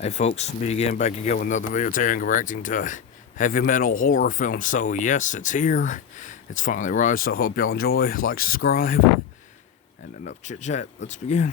Hey folks, me again, back again with another video today and reacting to heavy metal horror film. So yes, it's here. It's finally arrived, so I hope y'all enjoy. Like, subscribe, and enough chit chat. Let's begin.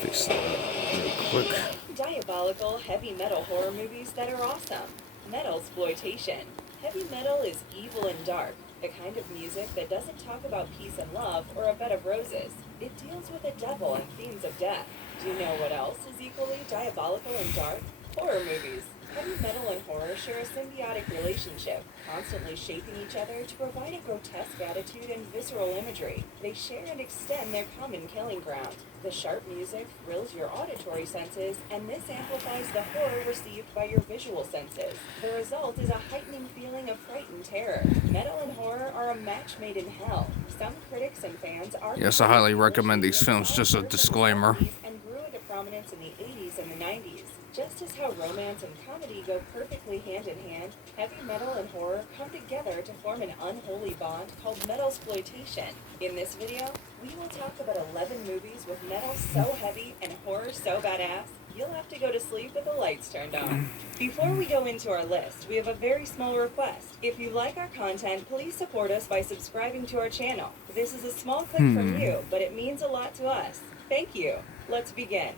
Fix that real quick. Diabolical heavy metal horror movies that are awesome. Metalsploitation. Heavy metal is evil and dark, the kind of music that doesn't talk about peace and love or a bed of roses. It deals with the devil and themes of death. Do you know what else is equally diabolical and dark? Horror movies. Heavy metal and horror share a symbiotic relationship, constantly shaping each other to provide a grotesque attitude and visceral imagery. They share and extend their common killing ground. The sharp music thrills your auditory senses, and this amplifies the horror received by your visual senses. The result is a heightening feeling of fright and terror. Metal and horror are a match made in hell. Some critics and fans argue Yes, I highly recommend these films, just a disclaimer. And grew into prominence in the 80s and the 90s. Just as how romance and comedy go perfectly hand in hand, heavy metal and horror come together to form an unholy bond called metalsploitation. In this video, we will talk about 11 movies with metal so heavy and horror so badass, you'll have to go to sleep with the lights turned on. Before we go into our list, we have a very small request. If you like our content, please support us by subscribing to our channel. This is a small click from you, but it means a lot to us. Thank you. Let's begin.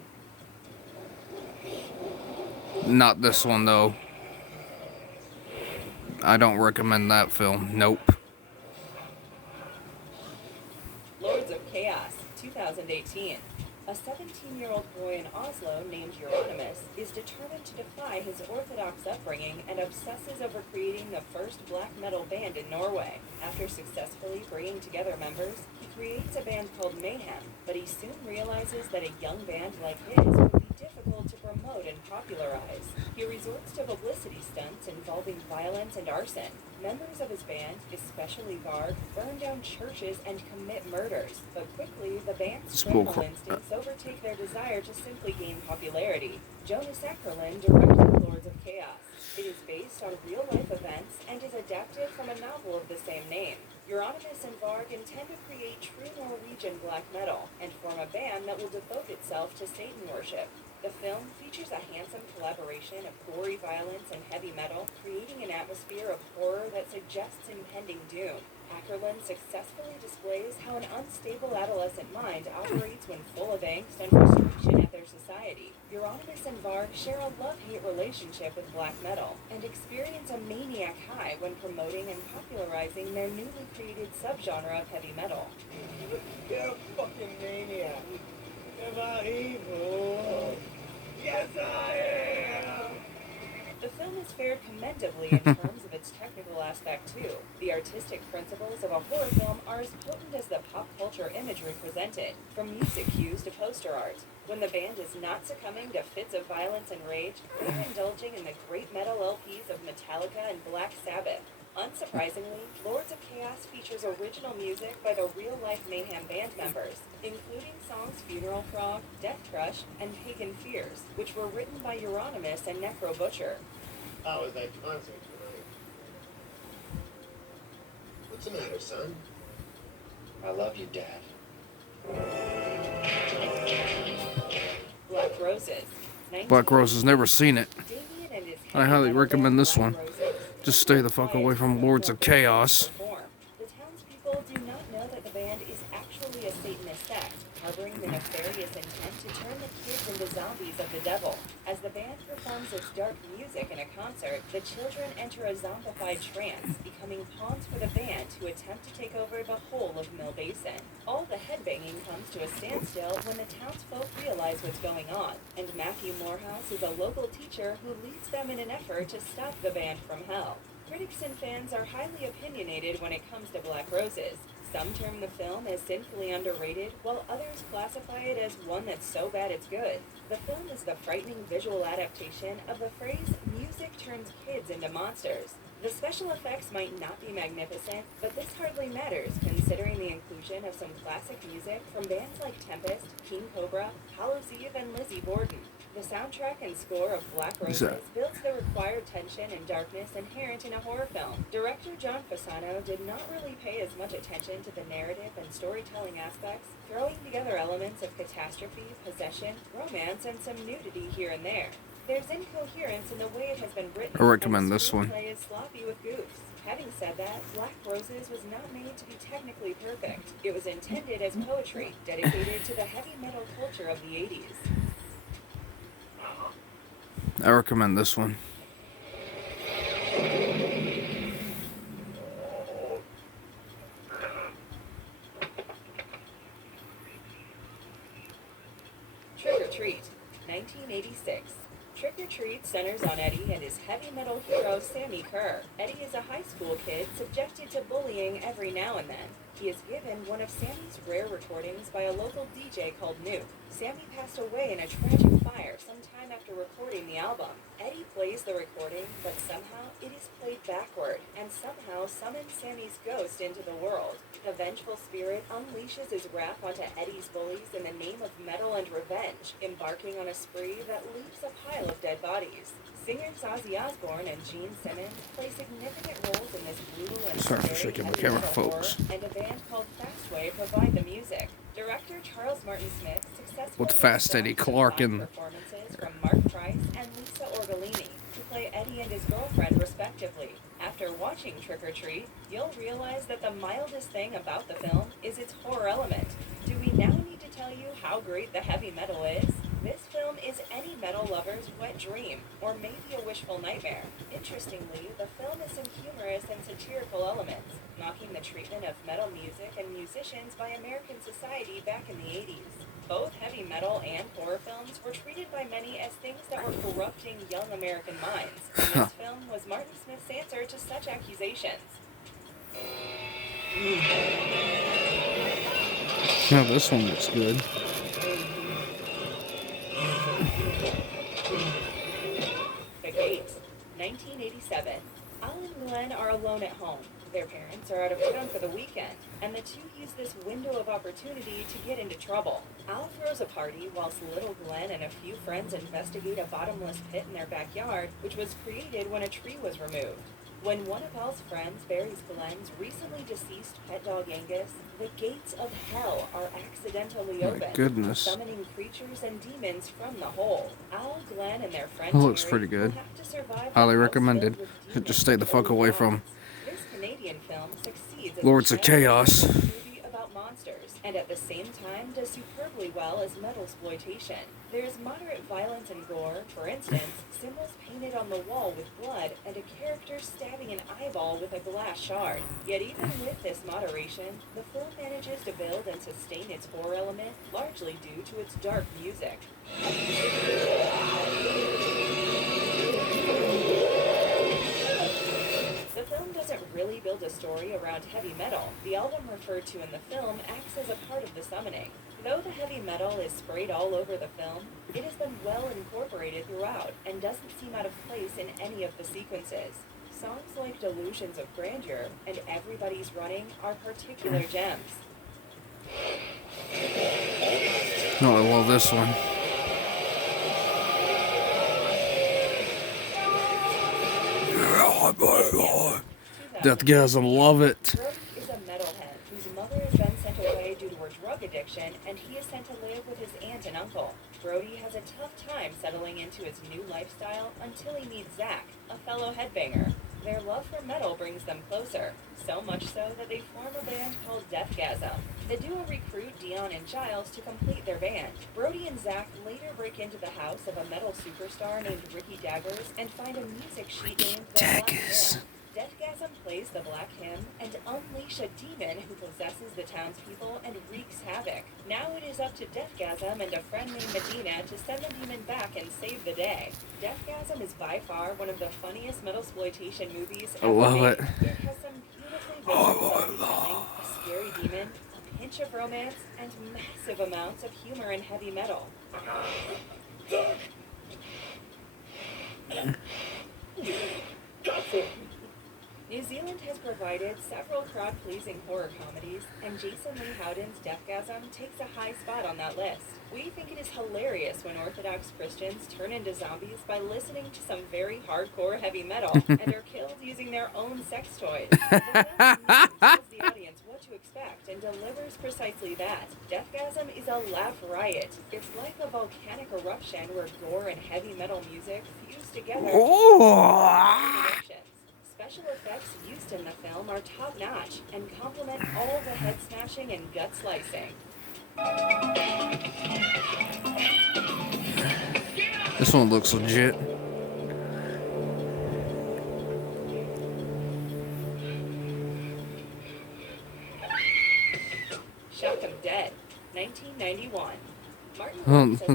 Not this one though. I don't recommend that film. Nope. Lords of Chaos, 2018. A 17-year-old boy in Oslo named Euronymous is determined to defy his orthodox upbringing and obsesses over creating the first black metal band in Norway. After successfully bringing together members, he creates a band called Mayhem, but he soon realizes that a young band like his would be difficult to promote and popularize. He resorts to publicity stunts involving violence and arson. Members of his band, especially Varg, burn down churches and commit murders. But quickly, the band's criminal instincts overtake their desire to simply gain popularity. Jonas Ackerlund directed Lords of Chaos. It is based on real-life events and is adapted from a novel of the same name. Euronymous and Varg intend to create true Norwegian black metal and form a band that will devote itself to Satan worship. The film features a handsome collaboration of gory violence and heavy metal, creating an atmosphere of horror that suggests impending doom. Ackerlund successfully displays how an unstable adolescent mind operates when full of angst and frustration at their society. Euronymous and Varg share a love-hate relationship with black metal and experience a maniac high when promoting and popularizing their newly created subgenre of heavy metal. You're a fucking maniac. Am I evil? Yes, I am! The film is fared commendably in terms of its technical aspect too. The artistic principles of a horror film are as potent as the pop culture imagery presented, from music cues to poster art. When the band is not succumbing to fits of violence and rage, they're indulging in the great metal LPs of Metallica and Black Sabbath. Unsurprisingly, Lords of Chaos features original music by the real-life Mayhem band members, including songs Funeral Frog, Death Crush, and Pagan Fears, which were written by Euronymous and Necro Butcher. How was that concert tonight? What's the matter, son? I love you, Dad. Black Roses. Black Roses, never seen it. Damien and his I highly recommend this Black one. Roses Just stay the fuck away from Lords of Chaos. The townspeople do not know that the band is actually a Satanist sect, harboring the nefarious intent to turn the kids into zombies of the devil. As the band performs its dark music in a concert, the children enter a zombified trance, becoming pawns for the band who attempt to take over the whole of Mill Basin. All the headbanging comes to a standstill when the townsfolk realize what's going on, and Matthew Morehouse is a local teacher who leads them in an effort to stop the band from hell. Critics and fans are highly opinionated when it comes to Black Roses. Some term the film as sinfully underrated, while others classify it as one that's so bad it's good. The film is the frightening visual adaptation of the phrase, "music turns kids into monsters." The special effects might not be magnificent, but this hardly matters considering the inclusion of some classic music from bands like Tempest, King Cobra, Hallows Eve, and Lizzie Borden. The soundtrack and score of Black What's Roses that? builds the required tension and darkness inherent in a horror film. Director John Fasano did not really pay as much attention to the narrative and storytelling aspects, throwing together elements of catastrophe, possession, romance, and some nudity here and there. There's incoherence in the way it has been written. I recommend and the this one. screenplay is sloppy with goofs. Having said that, Black Roses was not made to be technically perfect. It was intended as poetry, dedicated to the heavy metal culture of the 80s. I recommend this one. Trick or Treat, 1986. Trick or Treat centers on Eddie and his heavy metal hero Sammy Kerr. Eddie is a high school kid subjected to bullying every now and then. He is given one of Sammy's rare recordings by a local DJ called Nuke. Sammy passed away in a tragic fire sometime after recording the album. Eddie plays the recording, but somehow it is played backward, and somehow summons Sammy's ghost into the world. The vengeful spirit unleashes his wrath onto Eddie's bullies in the name of metal and revenge, embarking on a spree that leaves a pile of dead bodies. Singers Ozzy Osbourne and Gene Simmons play significant roles in this brutal and Sorry for scary shaking my heavy camera, metal horror, folks. and a band called Fastway provide the music. Director Charles Martin Smith successfully With Fast Eddie Clark and performances from Mark Price and Lisa Orgolini, who play Eddie and his girlfriend respectively. After watching Trick or Treat, you'll realize that the mildest thing about the film is its horror element. Do we now need to tell you how great the heavy metal is? This film is any metal lover's wet dream, or maybe a wishful nightmare. Interestingly, the film has some humorous and satirical elements, mocking the treatment of metal music and musicians by American society back in the 80s. Both heavy metal and horror films were treated by many as things that were corrupting young American minds. And this film was Martin Smith's answer to such accusations. no, this one looks good. The Gate, 1987. Al and Glenn are alone at home. Their parents are out of town for the weekend, and the two use this window of opportunity to get into trouble. Al throws a party whilst little Glenn and a few friends investigate a bottomless pit in their backyard, which was created when a tree was removed. When one of Al's friends buries Glenn's recently deceased pet dog Angus, the gates of hell are accidentally My opened, goodness. summoning creatures and demons from the hole. Al, Glenn, and their friend It looks Terry pretty good. will have to survive Highly a house recommended. filled with Just demons stay the and fuck away from This Canadian film succeeds as Lords a of Chaos. movie about monsters, and at the same time does superbly well as metasploitation. There's moderate violence and gore, for instance, symbols painted on the wall with blood, and a character stabbing an eyeball with a glass shard. Yet even with this moderation, the film manages to build and sustain its horror element, largely due to its dark music. The film doesn't really build a story around heavy metal. The album referred to in the film acts as a part of the summoning. Though the heavy metal is sprayed all over the film, it has been well incorporated throughout and doesn't seem out of place in any of the sequences. Songs like Delusions of Grandeur and Everybody's Running are particular gems. No, I love this one. Deathgasm, love it. Brody is a metalhead whose mother has been sent away due to her drug addiction, and he is sent to live with his aunt and uncle. Brody has a tough time settling into his new lifestyle until he meets Zach, a fellow headbanger. Their love for metal brings them closer, so much so that they form a band called Deathgasm. The duo recruit Dion and Giles to complete their band. Brody and Zach later break into the house of a metal superstar named Ricky Daggers and find a music sheet named The Black Hymn. Deathgasm plays the Black Hymn and unleash a demon who possesses the townspeople and wreaks havoc. Now it is up to Deathgasm and a friend named Medina to send the demon back and save the day. Deathgasm is by far one of the funniest metasploitation movies ever I love made. it. It has some beautifully visual something, a scary demon, a pinch of romance, and massive amounts of humor and heavy metal. New Zealand has has provided several crowd-pleasing horror comedies, and Jason Lee Howden's Deathgasm takes a high spot on that list. We think it is hilarious when Orthodox Christians turn into zombies by listening to some very hardcore heavy metal and are killed using their own sex toys. The film's name tells the audience what to expect and delivers precisely that. Deathgasm is a laugh riot. It's like a volcanic eruption where gore and heavy metal music fuse together to create special effects used in the film are top-notch and complement all the head smashing and gut slicing. This one looks legit. Shock 'em Dead, 1991.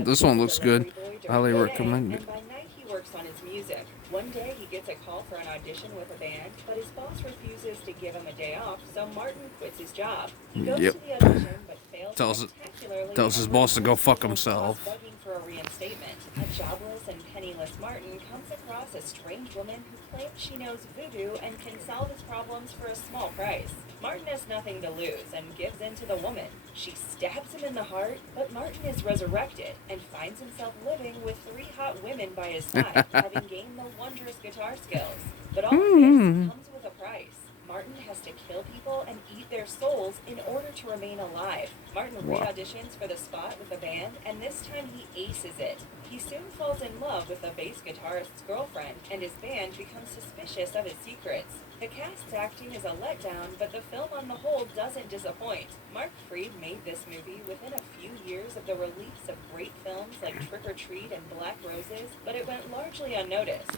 This one looks good. Highly recommend it. And by night he works on his music. One day he gets a call for an audition with a band, but his boss refuses to give him a day off, so Martin quits his job. He goes to the audition, but fails spectacularly. Tells his boss to go fuck himself. Begging for a reinstatement. A jobless and penniless Martin comes across a strange woman who claims she knows voodoo and can solve his problems for a small price. Martin has nothing to lose and gives in to the woman. She stabs him in the heart, but Martin is resurrected and finds himself living with 3 hot women by his side, having gained the wondrous guitar skills. But all of this comes with a price. Martin has to kill people and eat their souls in order to remain alive. Martin re-auditions for the spot with the band, and this time he aces it. He soon falls in love with the bass guitarist's girlfriend, and his band becomes suspicious of his secrets. The cast's acting is a letdown, but the film on the whole doesn't disappoint. Mark Freed made this movie within a few years of the release of great films like Trick or Treat and Black Roses, but it went largely unnoticed.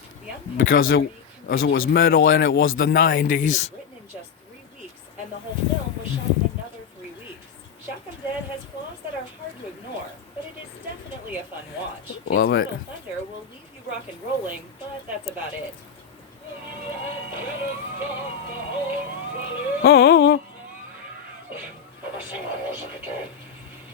Because it was metal and it was the 90s. Written in just 3 weeks, and the whole film was shot in another 3 weeks. Shock 'em Dead has flaws that are hard to ignore, but it is definitely a fun watch. Love it. Little Thunder will leave you rock and rolling, but that's about it. Oh. Never seen my music again.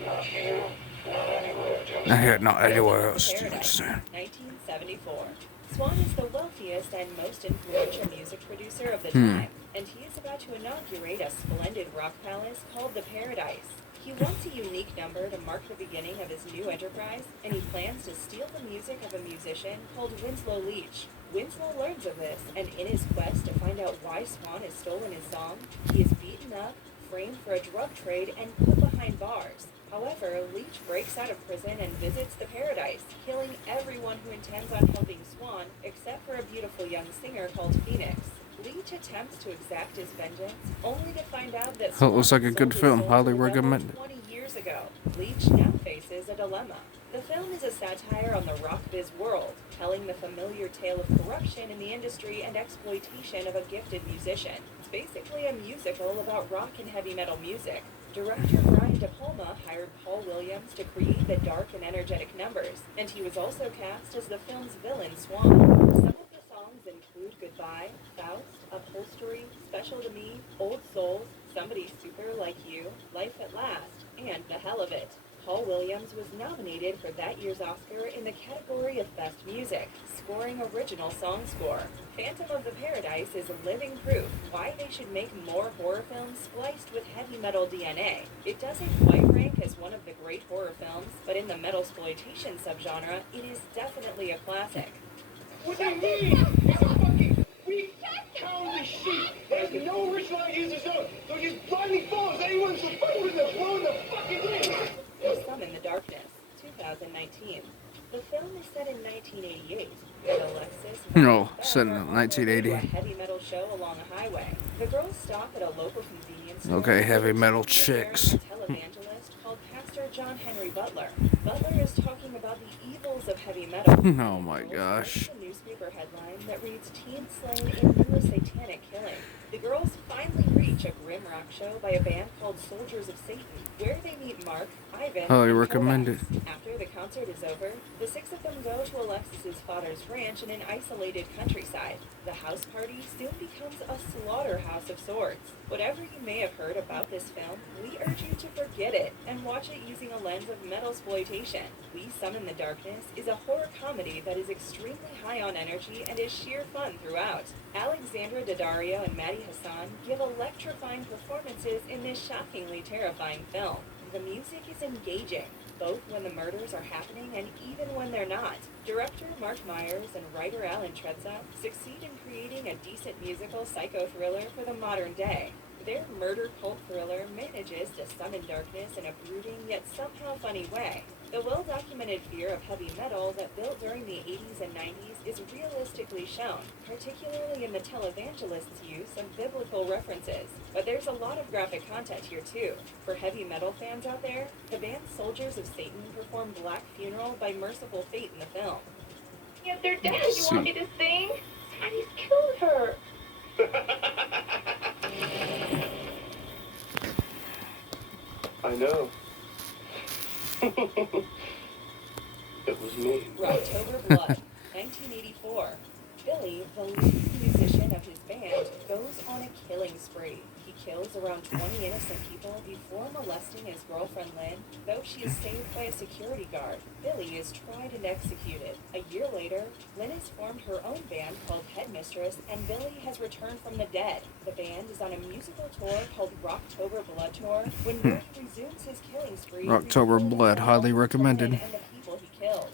Not here, not anywhere, Joe. Not anywhere else. Paradise, 1974. Swan is the wealthiest and most influential music producer of the time, and he is about to inaugurate a splendid rock palace called the Paradise. He wants a unique number to mark the beginning of his new enterprise, and he plans to steal the music of a musician called Winslow Leach. Winslow learns of this, and in his quest to find out why Swan has stolen his song, he is beaten up, framed for a drug trade, and put behind bars. However, Leach breaks out of prison and visits the Paradise, killing everyone who intends on helping Swan, except for a beautiful young singer called Phoenix. Leach attempts to exact his vengeance, only to find out that Swan looks like a good sold his film. soul Highly to the devil recommend it. 20 years ago. Leach now faces a dilemma. The film is a satire on the rock biz world, telling the familiar tale of corruption in the industry and exploitation of a gifted musician. It's basically a musical about rock and heavy metal music. Director Brian De Palma hired Paul Williams to create the dark and energetic numbers, and he was also cast as the film's villain, Swan. Some of the songs include Goodbye, Faust, Upholstery, Special to Me, Old Souls, Somebody Super Like You, Life at Last, and The Hell of It. Paul Williams was nominated for that year's Oscar in the category of Best Music, scoring original song score. Phantom of the Paradise is living proof why they should make more horror films spliced with heavy metal DNA. It doesn't quite rank as one of the great horror films, but in the metasploitation subgenre, it is definitely a classic. What do you mean? It's a fucking weak, cowardly sheep. There's no original ideas of his own. They're just blindly fools. Anyone's so fucking with them, blowing the fucking thing. Some in the Darkness, 2019. The film is set in 1988, and Alexis No, set in 1980. a heavy metal show along a highway. The girls stop at a local convenience store. Okay, heavy metal chicks. A televangelist called Pastor John Henry Butler. Butler is talking about the evils of heavy metal. Oh my gosh. A newspaper headline that reads "Teen slain in new satanic killing." The girls finally reach a grim rock rock show by a band called Soldiers of Satan, where they meet Mark, Ivan, Highly and recommend it. Kovacs. After the concert is over, the six of them go to Alexis's father's ranch in an isolated countryside. The house party soon becomes a slaughterhouse of sorts. Whatever you may have heard about this film, we urge you to forget it and watch it using a lens of metasploitation. We Summon the Darkness is a horror comedy that is extremely high on energy and is sheer fun throughout. Alexandra Daddario and Maddie Hassan give electrifying performances in this shockingly terrifying film. The music is engaging, both when the murders are happening and even when they're not. Director Mark Myers and writer Alan Trezza succeed in creating a decent musical psycho-thriller for the modern day. Their murder cult thriller manages to summon darkness in a brooding yet somehow funny way. The well-documented fear of heavy metal that built during the 80s and 90s is realistically shown, particularly in the televangelist's use of biblical references. But there's a lot of graphic content here too. For heavy metal fans out there, the band Soldiers of Satan perform Black Funeral by Merciful Fate in the film. Yes, their dad, you want me to sing? Daddy's killed her. I know. It was me. October Blood, 1984. Billy, the lead musician of his band, goes on a killing spree. He kills around 20 innocent people before molesting his girlfriend Lynn, though she is saved by a security guard. Billy is tried and executed. A year later, Lynn has formed her own band called Headmistress, and Billy has returned from the dead. The band is on a musical tour called Rocktober Blood Tour when Billy resumes his killing spree. Rocktober Blood, highly recommended. And the people he kills.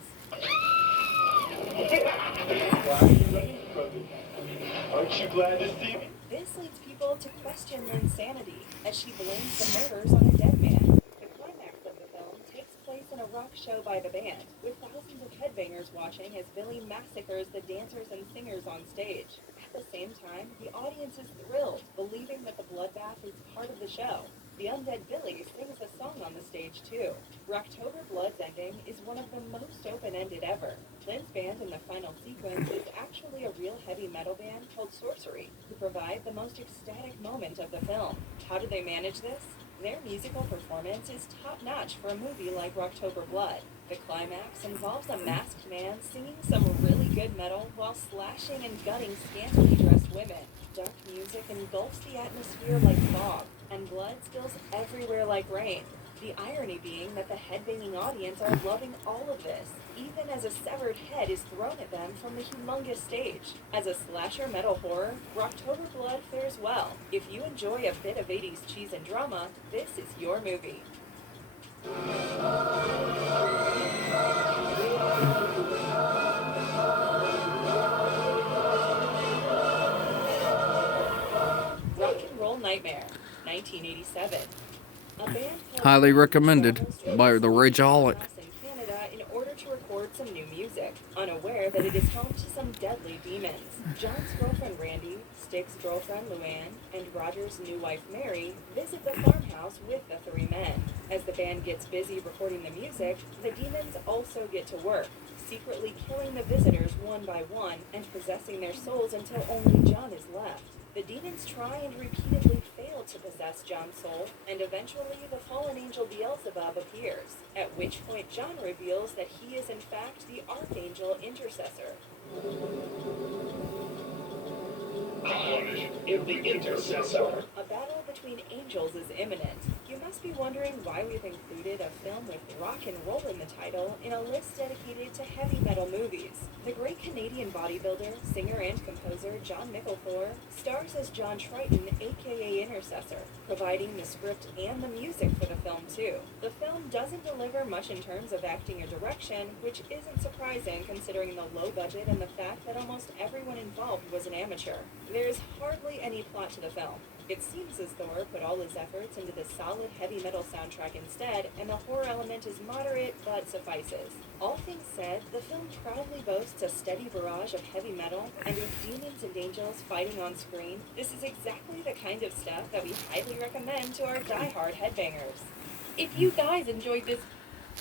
Aren't you glad to see me? This leads people to question Lynn's sanity as she blames the murders on a dead man. The climax of the film takes place in a rock show by the band, with thousands of headbangers watching as Billy massacres the dancers and singers on stage. At the same time, the audience is thrilled, believing that the bloodbath is part of the show. The undead Billy sings a song on the stage too. Rocktober Blood's ending is one of the most open-ended ever. Lynn's band in the final sequence is actually a real heavy metal band called Sorcery, who provide the most ecstatic moment of the film. How do they manage this? Their musical performance is top-notch for a movie like Rocktober Blood. The climax involves a masked man singing some really good metal while slashing and gutting scantily dressed women. Dark music engulfs the atmosphere like fog, and blood spills everywhere like rain. The irony being that the headbanging audience are loving all of this, even as a severed head is thrown at them from the humongous stage. As a slasher metal horror, Rocktober Blood fares well. If you enjoy a bit of 80s cheese and drama, this is your movie. Rock and Roll Nightmare, 1987. A band called Highly recommended by the Rageaholic. in Canada in order to record some new music, unaware that it is home to some deadly demons. John's girlfriend Randy, Stick's girlfriend Luann, and Roger's new wife Mary visit the farmhouse with the three men. As the band gets busy recording the music, the demons also get to work, secretly killing the visitors one by one and possessing their souls until only John is left. The demons try and repeatedly fail to possess John's soul, and eventually the fallen angel Beelzebub appears, at which point John reveals that he is in fact the Archangel Intercessor. I am the intercessor. A battle between angels is imminent. You must be wondering why we've included a film with rock and roll in the title in a list dedicated to heavy metal movies. The great Canadian bodybuilder, singer, and composer John Micklethor stars as John Triton, aka Intercessor, providing the script and the music for the film too. The film doesn't deliver much in terms of acting or direction, which isn't surprising considering the low budget and the fact that almost everyone involved was an amateur. There's hardly any plot to the film. It seems as Thor put all his efforts into the solid heavy metal soundtrack instead, and the horror element is moderate but suffices. All things said, the film proudly boasts a steady barrage of heavy metal, and with demons and angels fighting on screen, this is exactly the kind of stuff that we highly recommend to our die-hard headbangers. If you guys enjoyed this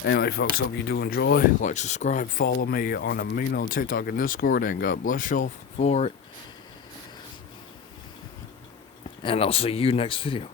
Anyway, folks, hope you do enjoy. Like, subscribe, follow me on Amino, TikTok, and Discord, and God bless y'all for it. And I'll see you next video.